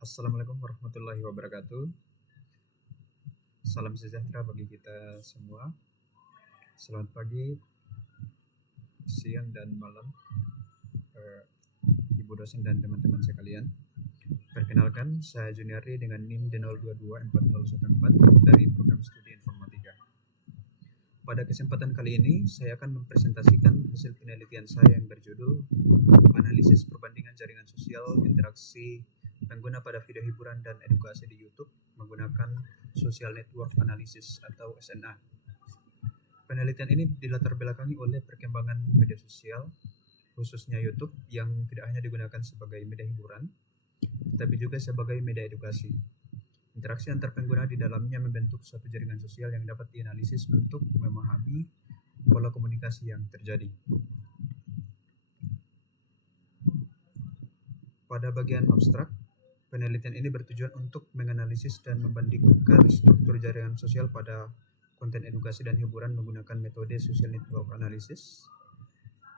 Assalamualaikum warahmatullahi wabarakatuh. Salam sejahtera bagi kita semua. Selamat pagi, siang, dan malam, Ibu dosen dan teman-teman sekalian. Perkenalkan, saya Juniari dengan NIM D022414 dari Program Studi Informatika. Pada kesempatan kali ini, saya akan mempresentasikan hasil penelitian saya yang berjudul Analisis Perbandingan Jaringan Sosial Interaksi Pengguna pada Video Hiburan dan Edukasi di YouTube menggunakan Social Network Analysis atau SNA. Penelitian ini dilatar belakangi oleh perkembangan media sosial, khususnya YouTube, yang tidak hanya digunakan sebagai media hiburan, tetapi juga sebagai media edukasi. Interaksi antar pengguna di dalamnya membentuk suatu jaringan sosial yang dapat dianalisis untuk memahami pola komunikasi yang terjadi. Pada bagian abstrak, penelitian ini bertujuan untuk menganalisis dan membandingkan struktur jaringan sosial pada konten edukasi dan hiburan menggunakan metode social network analysis.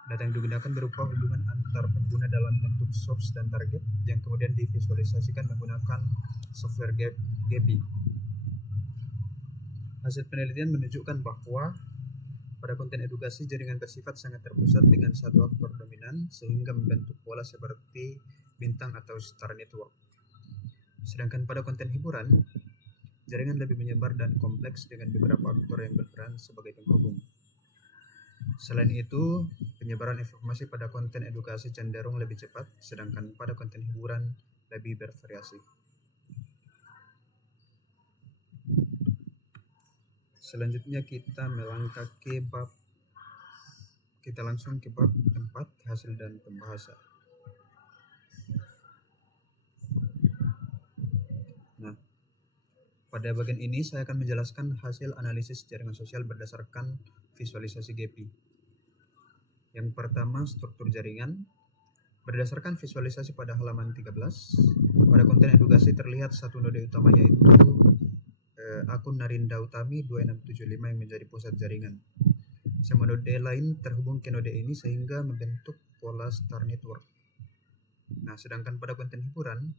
Data yang digunakan berupa hubungan antar pengguna dalam bentuk source dan target yang kemudian divisualisasikan menggunakan software Gephi. Hasil penelitian menunjukkan bahwa pada konten edukasi jaringan bersifat sangat terpusat dengan satu aktor dominan sehingga membentuk pola seperti bintang atau star network. Sedangkan pada konten hiburan, jaringan lebih menyebar dan kompleks dengan beberapa aktor yang berperan sebagai penghubung. Selain itu, penyebaran informasi pada konten edukasi cenderung lebih cepat, sedangkan pada konten hiburan lebih bervariasi. Selanjutnya kita langsung ke bab 4, hasil dan pembahasan. Nah, pada bagian ini saya akan menjelaskan hasil analisis jaringan sosial berdasarkan visualisasi Gephi. Yang pertama, struktur jaringan. Berdasarkan visualisasi pada halaman 13, pada konten edukasi terlihat satu node utama yaitu akun Narinda Utami 2675 yang menjadi pusat jaringan. Semua node lain terhubung ke node ini sehingga membentuk pola star network. Nah, sedangkan pada konten hiburan,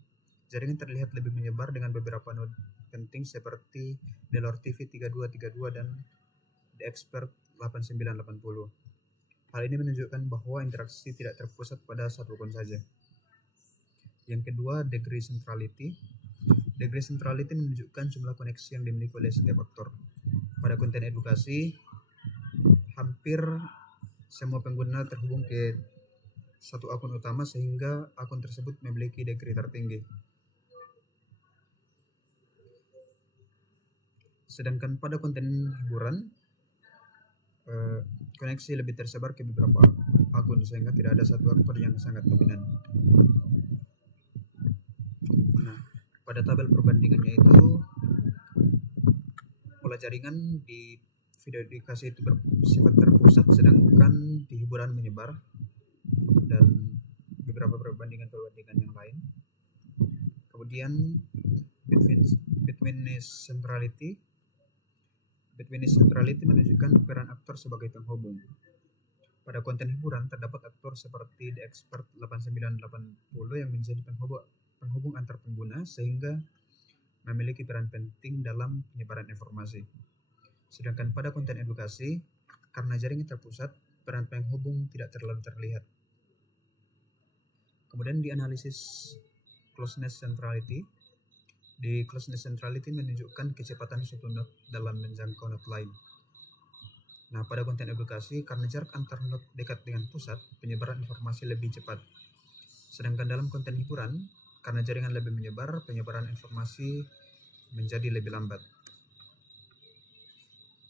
jaringan terlihat lebih menyebar dengan beberapa node penting seperti Delor TV 3232 dan The Expert 8980. Hal ini menunjukkan bahwa interaksi tidak terpusat pada satu akun saja. Yang kedua, degree centrality. Degree centrality menunjukkan jumlah koneksi yang dimiliki oleh setiap aktor. Pada konten edukasi, hampir semua pengguna terhubung ke satu akun utama sehingga akun tersebut memiliki degree tertinggi. Sedangkan pada konten hiburan, koneksi lebih tersebar ke beberapa akun sehingga tidak ada satu aktor yang sangat dominan. Nah, pada tabel perbandingannya itu pola jaringan di video edukasi itu bersifat terpusat sedangkan di hiburan menyebar, dan beberapa perbandingan yang lain. Kemudian Betweenness centrality menunjukkan peran aktor sebagai penghubung. Pada konten hiburan terdapat aktor seperti The Expert 8980 yang menjadi penghubung antar pengguna sehingga memiliki peran penting dalam penyebaran informasi. Sedangkan pada konten edukasi, karena jaringan terpusat, peran penghubung tidak terlalu terlihat. Kemudian di analisis closeness centrality. Di closeness centrality menunjukkan kecepatan suatu node dalam menjangkau node lain. Nah, pada konten edukasi, karena jarak antar node dekat dengan pusat, penyebaran informasi lebih cepat. Sedangkan dalam konten hiburan, karena jaringan lebih menyebar, penyebaran informasi menjadi lebih lambat.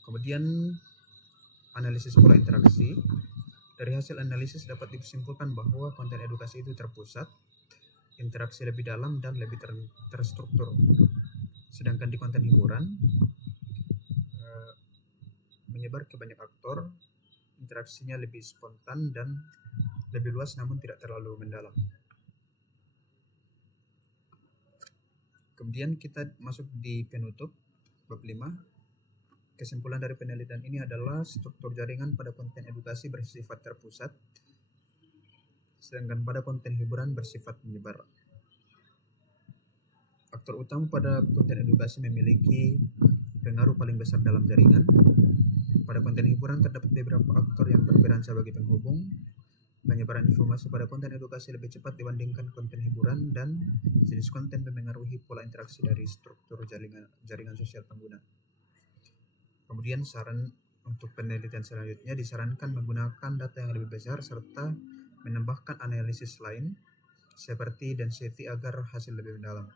Kemudian analisis pola interaksi. Dari hasil analisis dapat disimpulkan bahwa konten edukasi itu terpusat, interaksi lebih dalam dan lebih terstruktur. Sedangkan di konten hiburan menyebar ke banyak aktor, interaksinya lebih spontan dan lebih luas namun tidak terlalu mendalam. Kemudian kita masuk di penutup bab 5. Kesimpulan dari penelitian ini adalah struktur jaringan pada konten edukasi bersifat terpusat, sedangkan pada konten hiburan bersifat menyebar. Faktor utama pada konten edukasi memiliki pengaruh paling besar dalam jaringan. Pada konten hiburan terdapat beberapa aktor yang berperan sebagai penghubung. Penyebaran informasi pada konten edukasi lebih cepat dibandingkan konten hiburan, dan jenis konten memengaruhi pola interaksi dari struktur jaringan sosial pengguna. Kemudian saran untuk penelitian selanjutnya, disarankan menggunakan data yang lebih besar serta menambahkan analisis lain seperti density agar hasil lebih mendalam.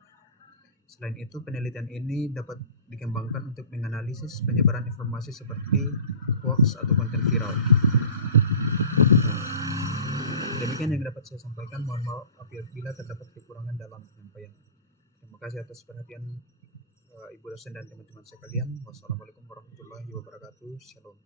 Selain itu, penelitian ini dapat dikembangkan untuk menganalisis penyebaran informasi seperti hoax atau konten viral. Demikian yang dapat saya sampaikan. Mohon maaf apabila terdapat kekurangan dalam penyampaian. Terima kasih atas perhatian Ibu dosen dan teman-teman sekalian. Wassalamualaikum warahmatullahi wabarakatuh. Shalom.